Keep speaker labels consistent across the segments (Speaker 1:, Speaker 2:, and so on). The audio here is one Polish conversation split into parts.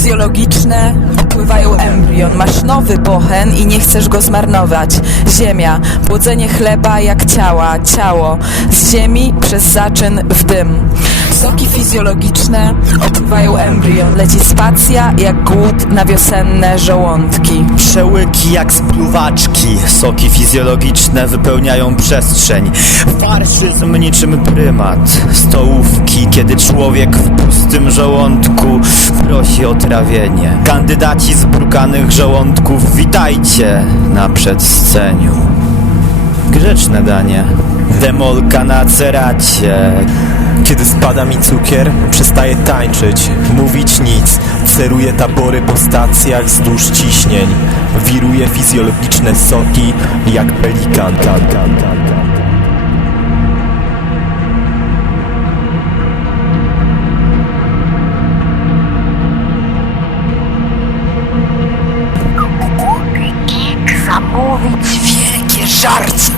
Speaker 1: fizjologiczne opływają embrion. Masz nowy bochen i nie chcesz go zmarnować. Ziemia, płodzenie chleba jak ciała, ciało. Z ziemi przez zaczyn w dym. Soki fizjologiczne opływają embrion. Leci spacja jak głód na wiosenne żołądki.
Speaker 2: Przełyki jak spluwaczki, soki fizjologiczne wypełniają przestrzeń. Farszyzm niczym prymat, stołówki, kiedy człowiek w pustym żołądku prosi o trawienie. Kandydaci z brukanych żołądków, witajcie na przedsceniu. Grzeczne danie. Demolka na ceracie.
Speaker 3: Kiedy spada mi cukier, przestaję tańczyć, mówić nic, ceruję tabory po stacjach wzdłuż ciśnień, wiruję fizjologiczne soki jak pelikan.
Speaker 1: Zamówić wielkie żarcie.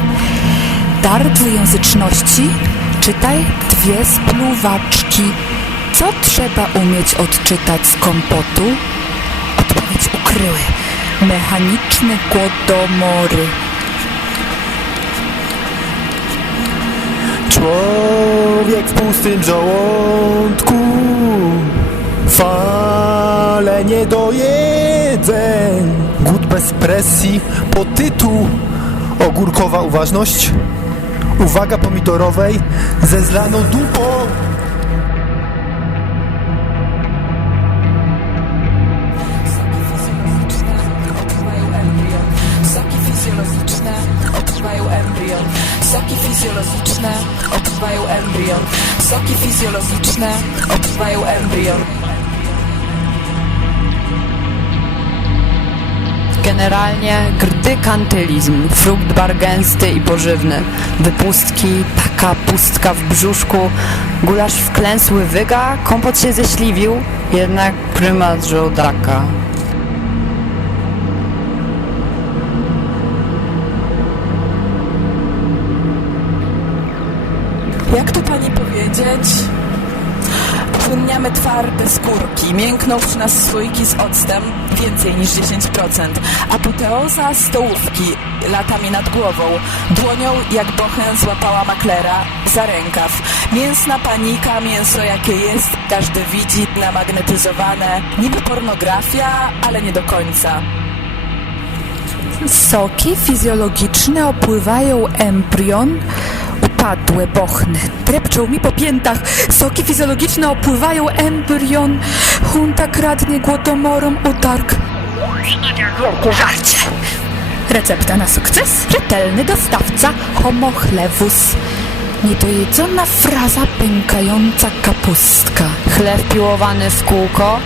Speaker 4: Dar dwujęzyczności? Czytaj dwie spluwaczki. Co trzeba umieć odczytać z kompotu? Odpowiedź ukryły. Mechaniczne głodomory.
Speaker 3: Człowiek w pustym żołądku, fale niedojedzeń, głód bez presji, podtytuł ogórkowa uważność, uwaga pomidorowej ze zlaną dupą.
Speaker 1: Soki fizjologiczne opływają embrion. Soki fizjologiczne opływają embrion.
Speaker 5: Generalnie grdykantylizm, frukt bar gęsty i pożywny, wypustki, taka pustka w brzuszku, gulasz wklęsły wyga, kompot się ześliwił, jednak prymat żołdaka.
Speaker 1: Jak to pani powiedzieć? Płynniamy twarde skórki, miękną przy nas słoiki z octem, więcej niż 10%. Apoteoza stołówki, latami nad głową, dłonią jak bochen złapała maklera, za rękaw. Mięsna panika, mięso jakie jest, każdy widzi, namagnetyzowane. Niby pornografia, ale nie do końca.
Speaker 4: Soki fizjologiczne opływają embrion. Upadłe bochny drepczą mi po piętach. Soki fizjologiczne opływają embrion. Hunta kradnie głodomorom utarg. Żarcie. Recepta na sukces? Rzetelny dostawca Homo chlewus. Niedojedzona fraza pękająca kapustka.
Speaker 5: Chleb piłowany w kółko,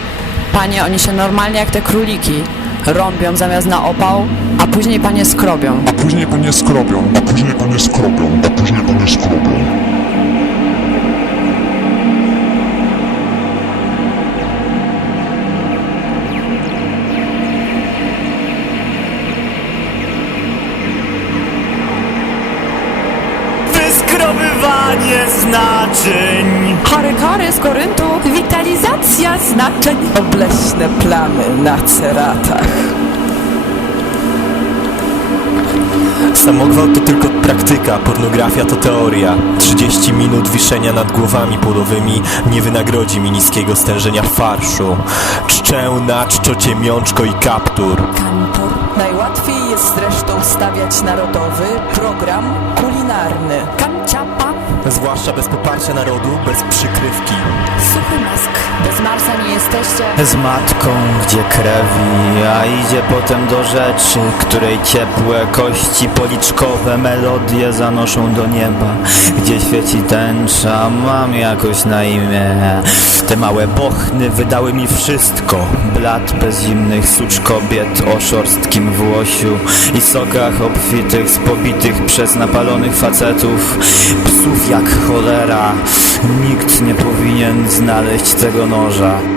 Speaker 5: panie oni się normalnie jak te króliki, rąbią zamiast na opał, a później panie skrobią.
Speaker 6: a później panie skrobią, a później panie skrobią, a później panie skrobią.
Speaker 2: Wyskrobywanie znaczeń.
Speaker 4: Kary, kary z Koryntu. Znaczeń.
Speaker 1: Obleśne plamy na ceratach.
Speaker 3: Samogwałt to tylko praktyka, pornografia to teoria. 30 minut wiszenia nad głowami płodowymi nie wynagrodzi mi niskiego stężenia farszu. Czczę na czczocie miączko i kaptur.
Speaker 4: Kantor.
Speaker 1: Najłatwiej jest zresztą stawiać narodowy program kulinarny.
Speaker 4: Kanciapa.
Speaker 3: Zwłaszcza bez poparcia narodu, bez przykrywki.
Speaker 2: Z matką, gdzie krewi, a idzie potem do rzeczy, której ciepłe kości policzkowe melodie zanoszą do nieba, gdzie świeci tęcza, mam jakoś na imię. Te małe bochny wydały mi wszystko, blat bezimnych sucz kobiet o szorstkim włosiu i sokach obfitych z pobitych przez napalonych facetów, psów jak cholera. Nikt nie powinien znaleźć tego noża.